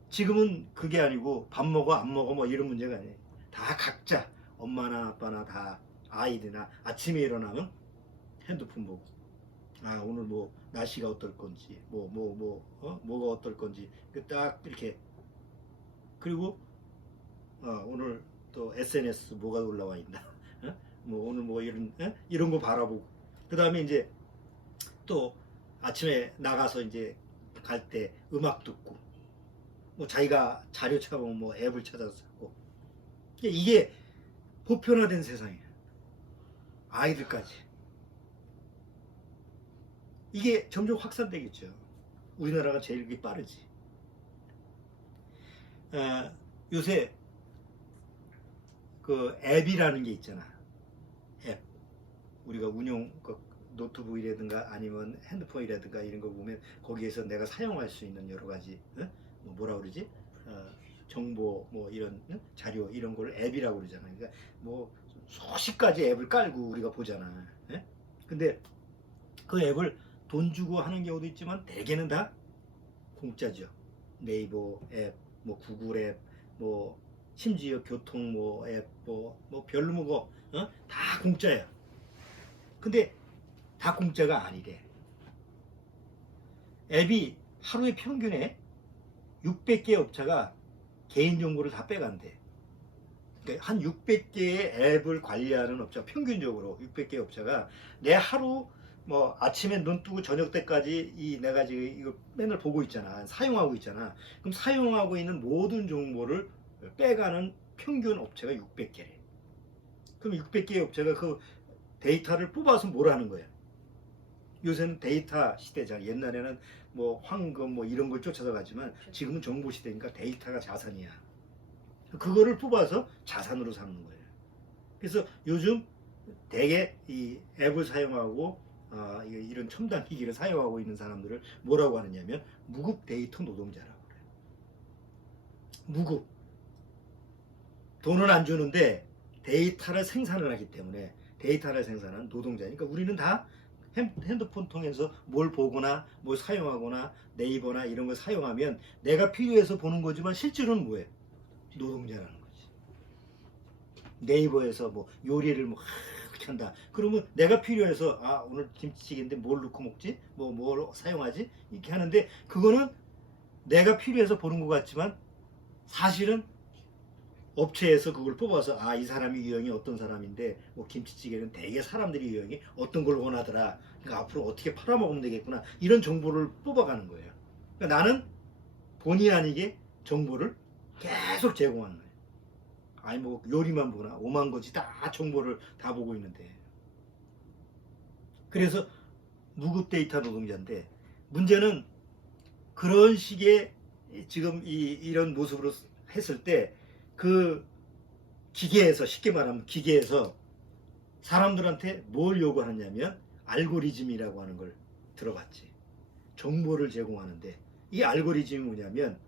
지금은 그게 아니고 밥 먹어 안 먹어 뭐 이런 문제가 아니에요. 다 각자 엄마나 아빠나 다 아이들이나 아침에 일어나면 핸드폰 보고 오늘 뭐 날씨가 어떨 건지 뭐가 어떨 건지 딱 이렇게 그리고 오늘 또 SNS 뭐가 올라와 있나 뭐 오늘 뭐 이런 거 바라보고 그 다음에 이제 또 아침에 나가서 이제 갈 때 음악 듣고 뭐 자기가 자료 찾아보면 뭐 앱을 찾아서 찾고 이게 보편화된 세상이에요. 아이들까지 이게 점점 확산되겠죠. 우리나라가 제일 그게 빠르지. 요새 그 앱이라는 게 있잖아. 앱. 우리가 그 노트북이라든가 아니면 핸드폰이라든가 이런 거 보면 거기에서 내가 사용할 수 있는 여러 가지 뭐라 그러지? 정보 뭐 이런 자료 이런 걸 앱이라고 그러잖아. 그러니까 뭐 수십 가지 앱을 깔고 우리가 보잖아. 예? 근데 그 앱을 돈 주고 하는 경우도 있지만 대개는 다 공짜죠. 네이버 앱, 뭐 구글 앱, 뭐 심지어 교통 뭐 앱, 뭐 별로 뭐 다 공짜야. 근데 다 공짜가 아니래. 앱이 하루에 평균에 600개 업체가 개인정보를 다 빼간대. 그러니까 한 600개의 앱을 관리하는 업체, 평균적으로 600개 업체가 내 하루 뭐 아침에 눈 뜨고 저녁 때까지 내가 지금 이거 맨날 보고 있잖아. 사용하고 있잖아. 그럼 사용하고 있는 모든 정보를 빼가는 평균 업체가 600개래. 그럼 600개의 업체가 그 데이터를 뽑아서 뭘 하는 거야? 요새는 데이터 시대잖아. 옛날에는 뭐 황금 뭐 이런 걸 쫓아서 가지만 지금은 정보 시대니까 데이터가 자산이야. 그거를 뽑아서 자산으로 삼는 거예요. 그래서 요즘 대개 이 앱을 사용하고 이런 첨단 기기를 사용하고 있는 사람들을 뭐라고 하느냐면 무급 데이터 노동자라고 그래요. 무급. 돈은 안 주는데 데이터를 생산을 하기 때문에 데이터를 생산하는 노동자니까 우리는 다 핸드폰 통해서 뭘 보거나 뭘 사용하거나 네이버나 이런 걸 사용하면 내가 필요해서 보는 거지만 실제로는 뭐예요? 노동자라는 거지. 네이버에서 뭐 요리를 뭐 그렇게 한다. 그러면 내가 필요해서 오늘 김치찌개인데 뭘 넣고 먹지? 뭘 사용하지? 이렇게 하는데 그거는 내가 필요해서 보는 것 같지만 사실은 업체에서 그걸 뽑아서 이 사람이 유형이 어떤 사람인데 뭐 김치찌개는 대개 사람들이 유형이 어떤 걸 원하더라. 그러니까 앞으로 어떻게 팔아먹으면 되겠구나. 이런 정보를 뽑아가는 거예요. 그러니까 나는 본의 아니게 정보를 계속 제공하는 거예요. 아니 뭐 요리만 보나 오만 거지 다 정보를 다 보고 있는데. 그래서 무급 데이터 노동자인데 문제는 그런 식의 지금 이런 모습으로 했을 때 그 기계에서 쉽게 말하면 기계에서 사람들한테 뭘 요구하느냐면 알고리즘이라고 하는 걸 들어봤지. 정보를 제공하는데 이 알고리즘이 뭐냐면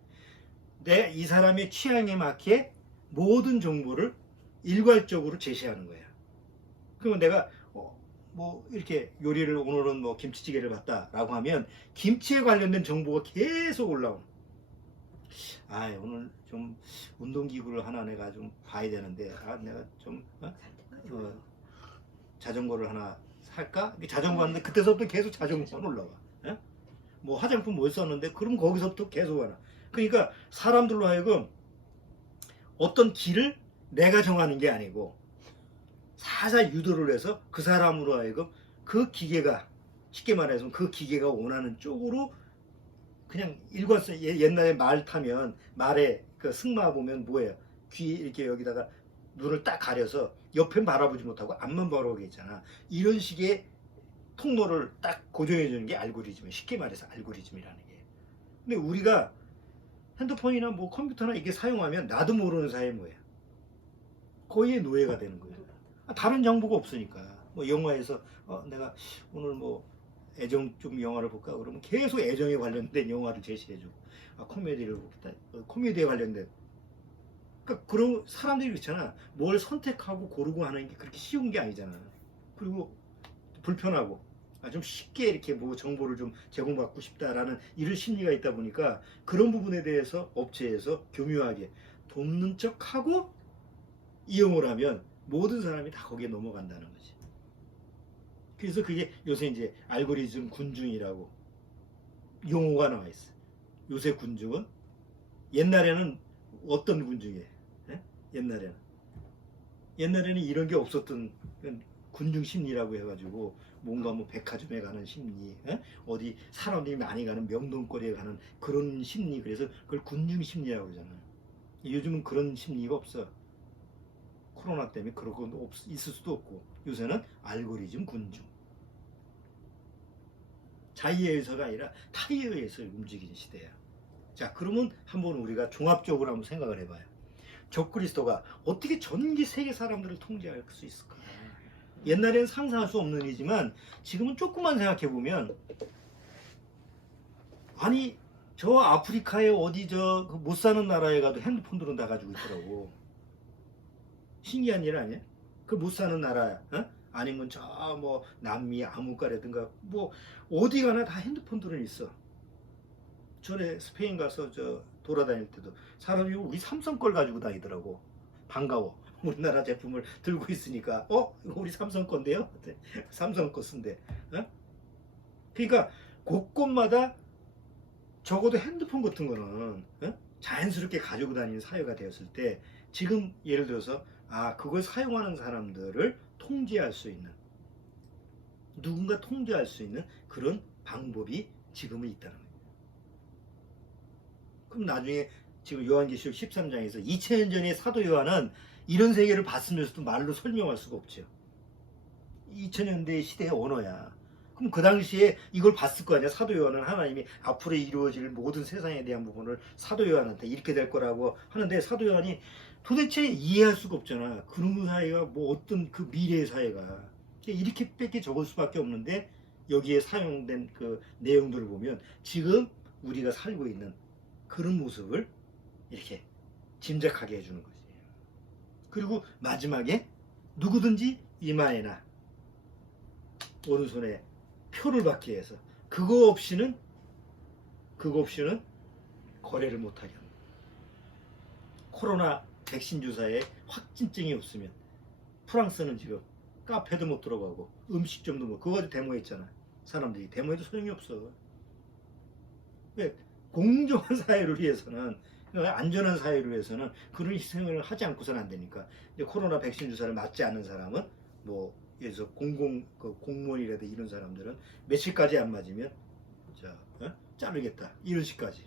이 사람의 취향에 맞게 모든 정보를 일괄적으로 제시하는 거야. 그러면 내가 뭐 이렇게 요리를 오늘은 뭐 김치찌개를 봤다라고 하면 김치에 관련된 정보가 계속 올라오는. 오늘 좀 운동기구를 하나 내가 좀 봐야 되는데 내가 좀 자전거를 하나 살까? 자전거 하는데 그때서부터 계속 자전거만 올라와. 뭐 화장품 뭘 썼는데 그럼 거기서부터 계속 하나. 그러니까 사람들로 하여금 어떤 길을 내가 정하는 게 아니고 살살 유도를 해서 그 사람으로 하여금 그 기계가 쉽게 말해서 그 기계가 원하는 쪽으로 그냥 일관성. 옛날에 말 타면 말에 그 승마 보면 뭐예요? 귀 이렇게 여기다가 눈을 딱 가려서 옆에 바라보지 못하고 앞만 바라보게 있잖아. 이런 식의 통로를 딱 고정해 주는 게 알고리즘이에요. 쉽게 말해서 알고리즘이라는 게. 근데 우리가 핸드폰이나 뭐 컴퓨터나 이게 사용하면 나도 모르는 사이에 뭐예요? 거의 노예가 되는 거예요. 다른 정보가 없으니까. 뭐 영화에서 내가 오늘 뭐 애정 좀 영화를 볼까 그러면 계속 애정에 관련된 영화를 제시해주고 코미디를 보겠다. 코미디에 관련된. 그러니까 그런 사람들이 그렇잖아. 뭘 선택하고 고르고 하는 게 그렇게 쉬운 게 아니잖아. 그리고 불편하고 좀 쉽게 이렇게 뭐 정보를 좀 제공받고 싶다라는 이런 심리가 있다 보니까 그런 부분에 대해서 업체에서 교묘하게 돕는 척하고 이용을 하면 모든 사람이 다 거기에 넘어간다는 거지. 그래서 그게 요새 이제 알고리즘 군중이라고 용어가 나와 있어. 요새 군중은 옛날에는 어떤 군중이에요? 옛날에는 이런 게 없었던 군중 심리라고 해가지고 뭔가 뭐 백화점에 가는 심리, 어디 사람들이 많이 가는 명동거리에 가는 그런 심리. 그래서 그걸 군중 심리라고 그러잖아요. 요즘은 그런 심리가 없어. 코로나 때문에 그런 건 있을 수도 없고 요새는 알고리즘 군중. 자의에 의해서가 아니라 타의에 의해서 움직이는 시대야. 자, 그러면 한번 우리가 종합적으로 한번 생각을 해봐요. 적그리스도가 어떻게 전기 세계 사람들을 통제할 수 있을까? 옛날에는 상상할 수 없는 일이지만 지금은 조금만 생각해 보면, 아니 저 아프리카에 어디 저 못 사는 나라에 가도 핸드폰들은 다 가지고 있더라고. 신기한 일 아니야? 그 못 사는 나라, 어? 아니면 저 뭐 남미 아무가라든가 뭐 어디 가나 다 핸드폰들은 있어. 전에 스페인 가서 저 돌아다닐 때도 사람이 우리 삼성 걸 가지고 다니더라고. 반가워. 우리나라 제품을 들고 있으니까 이거 우리 삼성 건데요? 삼성 거 쓴대. 어? 그러니까 곳곳마다 적어도 핸드폰 같은 거는 자연스럽게 가지고 다니는 사회가 되었을 때, 지금 예를 들어서 그걸 사용하는 사람들을 통제할 수 있는, 누군가 통제할 수 있는 그런 방법이 지금은 있다는 거예요. 그럼 나중에 지금 요한계시록 13장에서 2000년 전의 사도 요한은 이런 세계를 봤으면서도 말로 설명할 수가 없죠. 2000년대 시대의 언어야. 그럼 그 당시에 이걸 봤을 거 아니야. 사도 요한은 하나님이 앞으로 이루어질 모든 세상에 대한 부분을 사도 요한한테 이렇게 될 거라고 하는데, 사도 요한이 도대체 이해할 수가 없잖아. 그런 사회가 뭐 어떤 그 미래의 사회가 이렇게 뺏게 적을 수밖에 없는데, 여기에 사용된 그 내용들을 보면 지금 우리가 살고 있는 그런 모습을 이렇게 짐작하게 해주는 거지. 그리고 마지막에 누구든지 이마에나 오른손에 표를 받기 위해서 그거 없이는 거래를 못하게 합니다. 코로나 백신 주사에 확진증이 없으면 프랑스는 지금 카페도 못 들어가고 음식점도 못, 그거 가지고 데모했잖아. 사람들이 데모해도 소용이 없어. 왜? 공정한 사회를 위해서는, 안전한 사회를 위해서는 그런 희생을 하지 않고서는 안 되니까. 이제 코로나 백신 주사를 맞지 않는 사람은 뭐 예를 들어서 공무원이라든지 이런 사람들은 며칠까지 안 맞으면 자르겠다, 이런 식까지.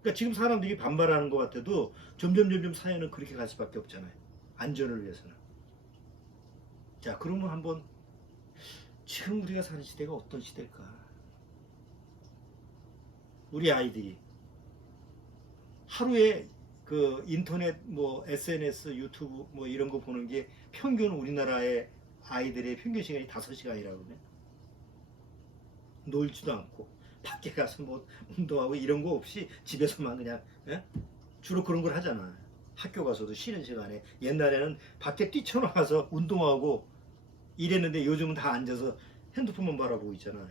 그러니까 지금 사람들이 반발하는 것 같아도 점점 사회는 그렇게 갈 수밖에 없잖아요. 안전을 위해서는. 자, 그러면 한번 지금 우리가 사는 시대가 어떤 시대일까? 우리 아이들이 하루에 그 인터넷 뭐 SNS 유튜브 뭐 이런 거 보는 게 평균 우리나라의 아이들의 평균 시간이 5시간이라고 그러네. 놀지도 않고 밖에 가서 뭐 운동하고 이런 거 없이 집에서만 그냥 주로 그런 걸 하잖아. 학교 가서도 쉬는 시간에. 옛날에는 밖에 뛰쳐나가서 운동하고 이랬는데 요즘은 다 앉아서 핸드폰만 바라보고 있잖아.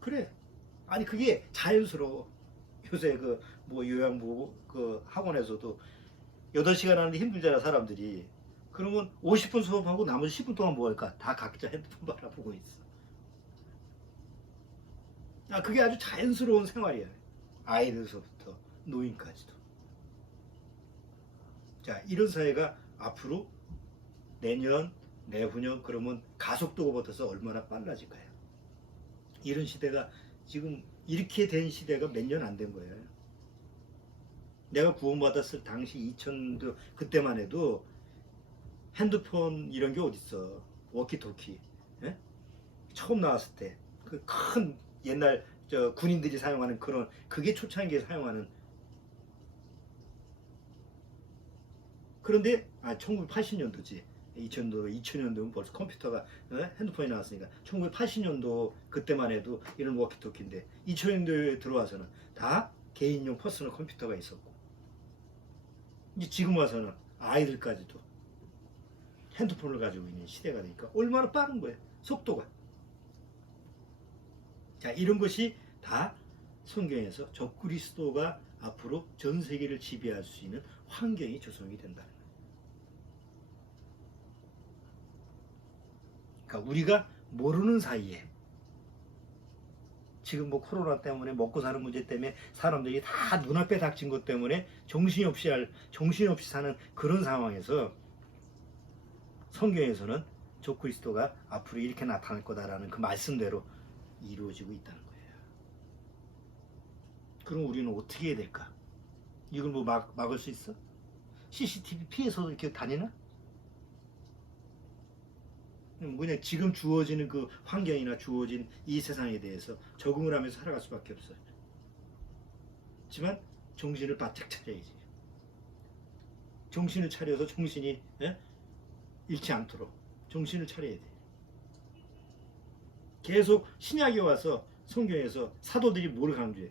그래. 아니 그게 자연스러워. 요새 그 뭐 요양부 그 학원에서도 8시간 하는데 힘들잖아 사람들이. 그러면 50분 수업하고 나머지 10분 동안 뭐 할까? 다 각자 핸드폰 바라보고 있어. 그게 아주 자연스러운 생활이야. 아이들서부터 노인까지도. 자, 이런 사회가 앞으로 내년, 내후년 그러면 가속도가 붙어서 얼마나 빨라질까요? 이런 시대가 지금 이렇게 된 시대가 몇 년 안 된 거예요. 내가 구원받았을 당시 2000도 그때만 해도 핸드폰 이런 게 어딨어. 워키토키. 예? 처음 나왔을 때 그 큰 옛날 저 군인들이 사용하는 그런, 그게 초창기에 사용하는. 그런데 1980년도지. 2000년도면 벌써 컴퓨터가 핸드폰이 나왔으니까 1980년도 그때만 해도 이런 워키토키인데 2000년도에 들어와서는 다 개인용 퍼스널 컴퓨터가 있었고, 이제 지금 와서는 아이들까지도 핸드폰을 가지고 있는 시대가 되니까 얼마나 빠른 거예요. 속도가. 자, 이런 것이 다 성경에서 적그리스도가 앞으로 전 세계를 지배할 수 있는 환경이 조성이 된다는 거예요. 그러니까 우리가 모르는 사이에 지금 뭐 코로나 때문에 먹고 사는 문제 때문에 사람들이 다 눈앞에 닥친 것 때문에 정신없이 사는 그런 상황에서 성경에서는 적그리스도가 앞으로 이렇게 나타날 거다라는 그 말씀대로 이루어지고 있다는 거예요. 그럼 우리는 어떻게 해야 될까? 이걸 뭐 막을 수 있어? CCTV 피해서도 이렇게 다니나? 그냥 지금 주어지는 그 환경이나 주어진 이 세상에 대해서 적응을 하면서 살아갈 수밖에 없어요. 하지만 정신을 바짝 차려야지. 정신을 차려서 정신이 잃지 않도록 정신을 차려야 돼. 계속 신약에 와서 성경에서 사도들이 뭘 강조해?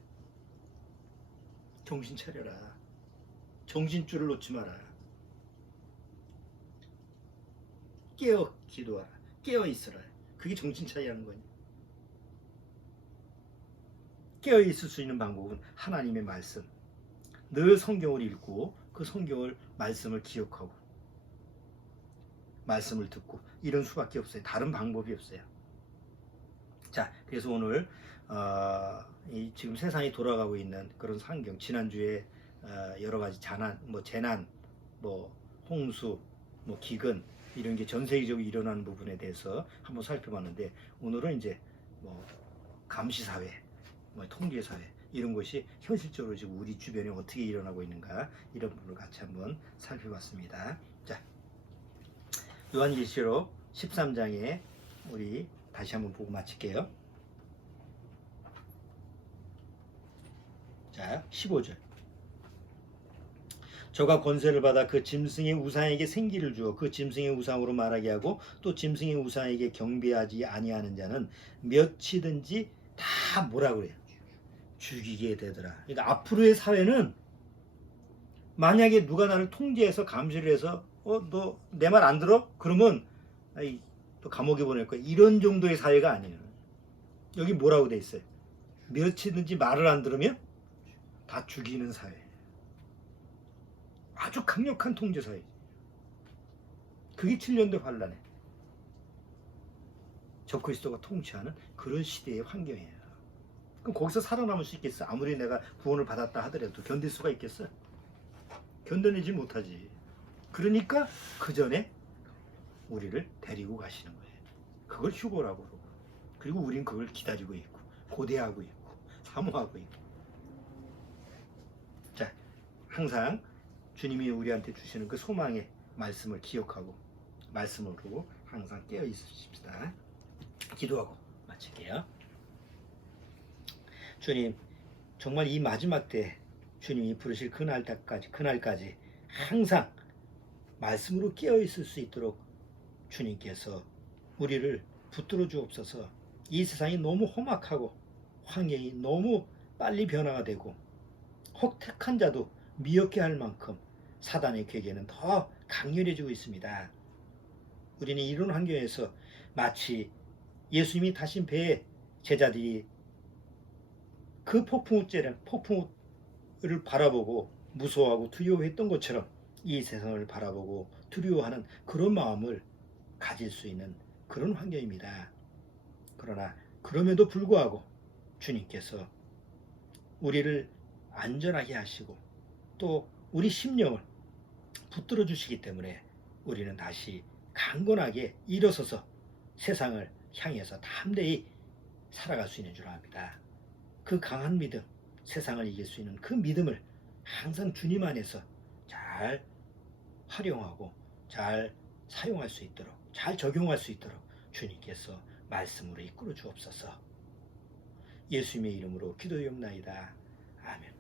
정신 차려라. 정신줄을 놓지 마라. 깨어 기도하라. 깨어 있으라. 그게 정신 차리하는 거니. 깨어 있을 수 있는 방법은 하나님의 말씀. 늘 성경을 읽고 그 성경을 말씀을 기억하고 말씀을 듣고 이런 수밖에 없어요. 다른 방법이 없어요. 자, 그래서 오늘 지금 세상이 돌아가고 있는 그런 환경, 지난주에 여러 가지 재난, 홍수, 기근 이런 게 전 세계적으로 일어나는 부분에 대해서 한번 살펴봤는데, 오늘은 이제 감시사회, 통제사회 이런 것이 현실적으로 지금 우리 주변에 어떻게 일어나고 있는가 이런 부분을 같이 한번 살펴봤습니다. 자, 요한계시록 13장에 우리 다시 한번 보고 마칠게요. 자, 15절. 저가 권세를 받아 그 짐승의 우상에게 생기를 주어 그 짐승의 우상으로 말하게 하고 또 짐승의 우상에게 경배하지 아니하는 자는 몇이든지 다 뭐라 그래요? 죽이게 되더라. 그러니까 앞으로의 사회는 만약에 누가 나를 통제해서 감시를 해서 너 내 말 안 들어? 그러면 또 감옥에 보낼 거야. 이런 정도의 사회가 아니에요. 여기 뭐라고 돼 있어요? 몇이든지 말을 안 들으면 다 죽이는 사회. 아주 강력한 통제 사회. 그게 7년대 환란에 적그리스도가 통치하는 그런 시대의 환경이에요. 그럼 거기서 살아남을 수 있겠어? 아무리 내가 구원을 받았다 하더라도 견딜 수가 있겠어? 견뎌내지 못하지. 그러니까 그 전에 우리를 데리고 가시는 거예요. 그걸 휴거라고 그러고, 그리고 우린 그걸 기다리고 있고 고대하고 있고 사모하고 있고. 자, 항상 주님이 우리한테 주시는 그 소망의 말씀을 기억하고 말씀으로 항상 깨어 있으십시다. 기도하고 마칠게요. 주님, 정말 이 마지막 때 주님이 부르실 그날까지 항상 말씀으로 깨어 있을 수 있도록 주님께서 우리를 붙들어 주옵소서. 이 세상이 너무 험악하고 환경이 너무 빨리 변화가 되고 혹택한 자도 미혹해 할 만큼 사단의 괴계는 더 강렬해지고 있습니다. 우리는 이런 환경에서 마치 예수님이 타신 배에 제자들이 그 폭풍우를 바라보고 무서워하고 두려워했던 것처럼 이 세상을 바라보고 두려워하는 그런 마음을 가질 수 있는 그런 환경입니다. 그러나 그럼에도 불구하고 주님께서 우리를 안전하게 하시고 또 우리 심령을 붙들어 주시기 때문에 우리는 다시 강건하게 일어서서 세상을 향해서 담대히 살아갈 수 있는 줄 압니다. 그 강한 믿음, 세상을 이길 수 있는 그 믿음을 항상 주님 안에서 잘 활용하고 잘 사용할 수 있도록, 잘 적용할 수 있도록 주님께서 말씀으로 이끌어 주옵소서. 예수님의 이름으로 기도하옵나이다. 아멘.